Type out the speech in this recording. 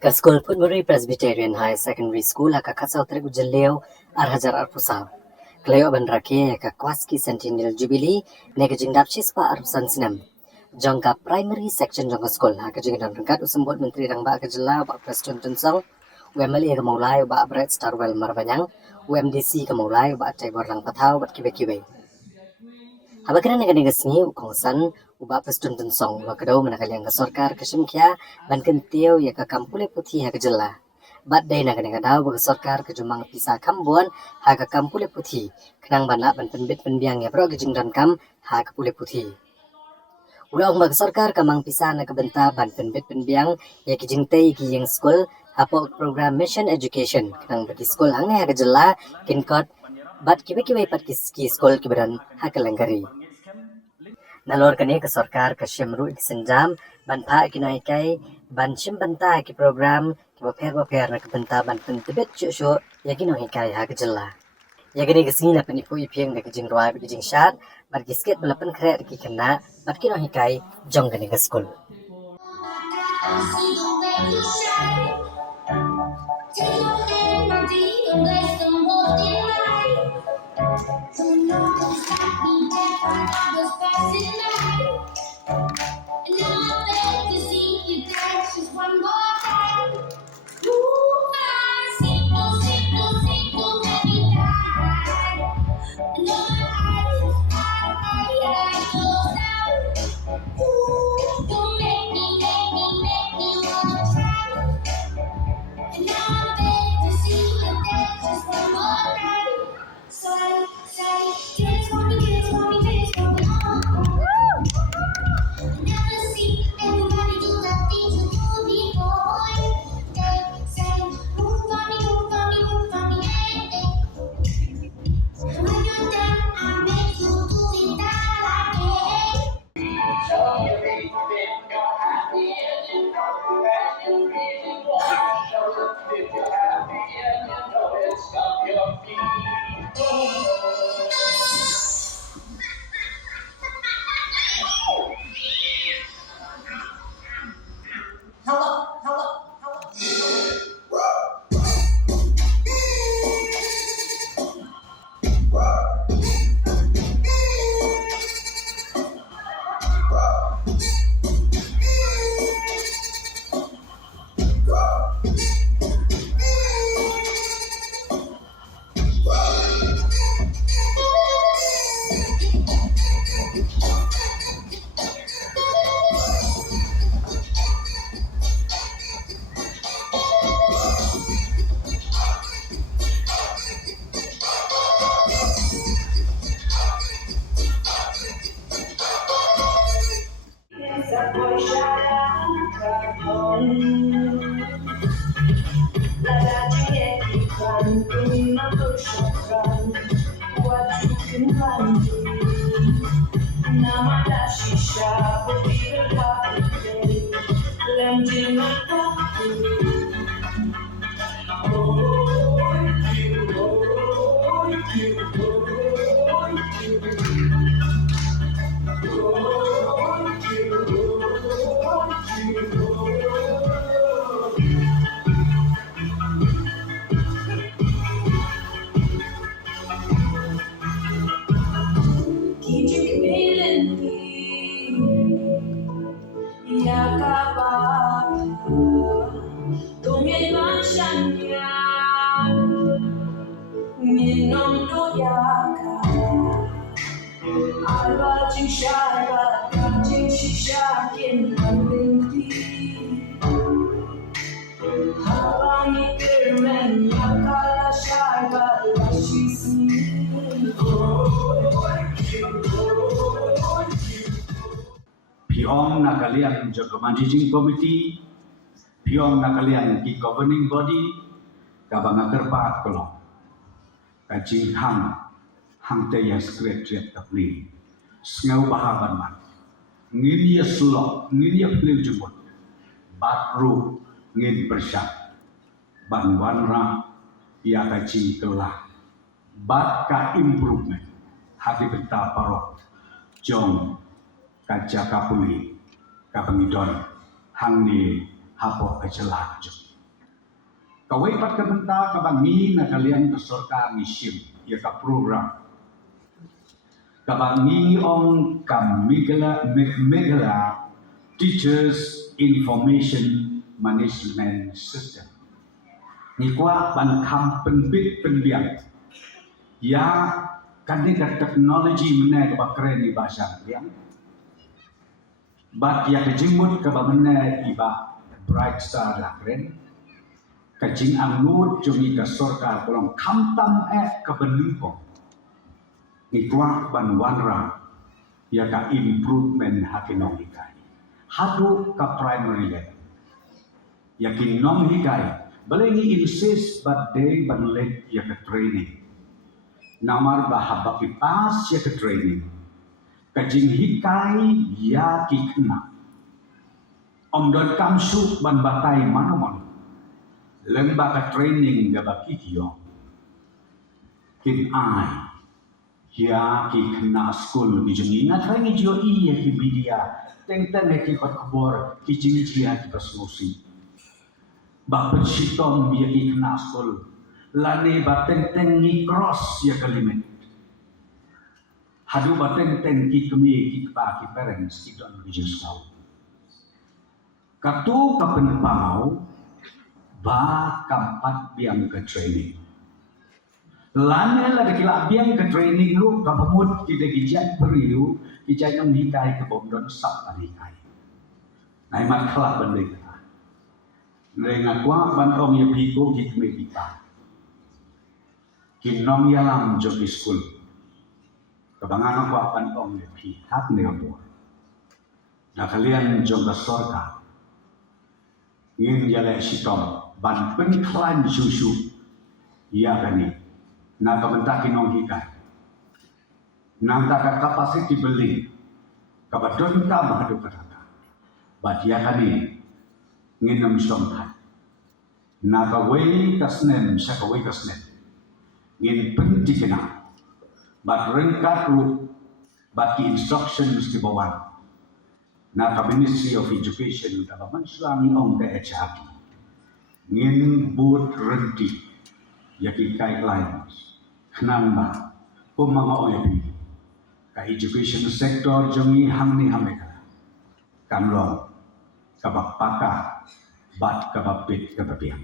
Ka School Putmuri Presbyterian High Secondary School ka kasau trek ujeleu arhajar arpusau. Kleo bandrake ka kwaski Centennial Jubilee nega jingdap chispa arpusan sinam. Jongka primary section jongka school ha ka jingdan rangkat usambut menteri rangba ka jela ba Preston Tunsong. UMLA ka maulai ba Brett Starwell Marbanyang, UMDC ka maulai ba Taibor Lang Patau ba kibe-kibe. Habakana nega nega sini ukongsan uba Preston Tunsong wa kadau manakaliang ka sarkar ka simkya ban kenteu ya ka kampule putih ha ka jela. Bat day naga naga daw baga sarkar ka jumang pisa kambuan ha ka kampule putih kenang bana ban penbit penbiang ya bro gejing dan kam ha ka pule putih. Ulang baga sarkar ka mang pisa na kabenta ban penbit penbiang ya gejing tay ki yang school hapo program mission education kenang bagi school hang ha ka jela kinkot bat kibe-kibe pat ki school kiberan ha ka langgari. Nalor kani ke sarkar ke syamru senjam ban pha kinai kai ban sim banta ki program ki baper na banta ban pentebet chu ya kino hikai ha kejela ya gani ke sini na penipu ipieng de kijing roi kijing shat bar gisket belapan kre ki kena bar kino hikai jong gani ke school. Pihong na kalian jaga managing committee, pihong na kalian ki governing body, kabang terpaat kolong, kaji hang taya sekretariat kapli, sengau bahaban man, ngidia sulok, ngidia pelil jemput, batru ngin bersyak, banwanra ia kaji kelah, bat ka improvement, hati beta parok, jong kaja kapuli kapangidon hang ni hapo kajelah. Kawai pat kabenta kabangi na kalian kesorka misim ya ka program. Kabangi ong megala Teachers Information Management System. Ni kwa ban kam penbit penbiang. Ya kadang teknologi mana ka keren di bahasa biang. Bat ya kejimut ka mana iba Bright Star lah keren. Kajing angut jungi ka sorkar kolong kamtam ka benungkong. Ikwa ban wanra ya ka improvement hakinong hikai. Hadu ka primary level. Yakin nong hikai. Balengi insist but day ban lek ya ka training. Namar bahabak pas ya ka training. Kajing hikai ya kikna. Om don kamsuk ban batai mano-mano. Lembaga training gaba kikiyo. Kin ai. Ya ki kena school bijungi. Ngat rangi jo iya ki media. Teng-teng ki pat kabor. Ki jia ki pasmusi. Ba pensitom ya ki kena school. Lani ba teng-teng ni cross ya kalimit. Hadu ba teng-teng ki kemi ki pa ki parents ki don bijung sekau. Katu kapenpau. Ba kampat biang ke training. Lana lah dekila biang ke training lu kapamut kita gijat periu gijat yang hikai ke bomdon sap hikai. Nai mat kelak benda. Dengan kuat bantong ya piko kita kita. Kinong yalam jogi school. Kebangan kuat bantong ya pi hak negapur. Nah kalian joga sorka. Ingin jalan sitom. Ban penklan susu ya kani na kabenta kinong hikai nang taka kapasiti beli kabadon ka mahadu katata bat ya kani nginam sompat na kawai kasnen sa kawai kasnen ngin pentikina bat rengkat lu bat ki instructions ki bawan na ka Ministry of Education da mansuami ong da echaki ngin buat renti yakin guidelines kenang ba ko mga OEP ka education sector jongi hamni hameka kanlong kabapaka bat kabapit kabapiang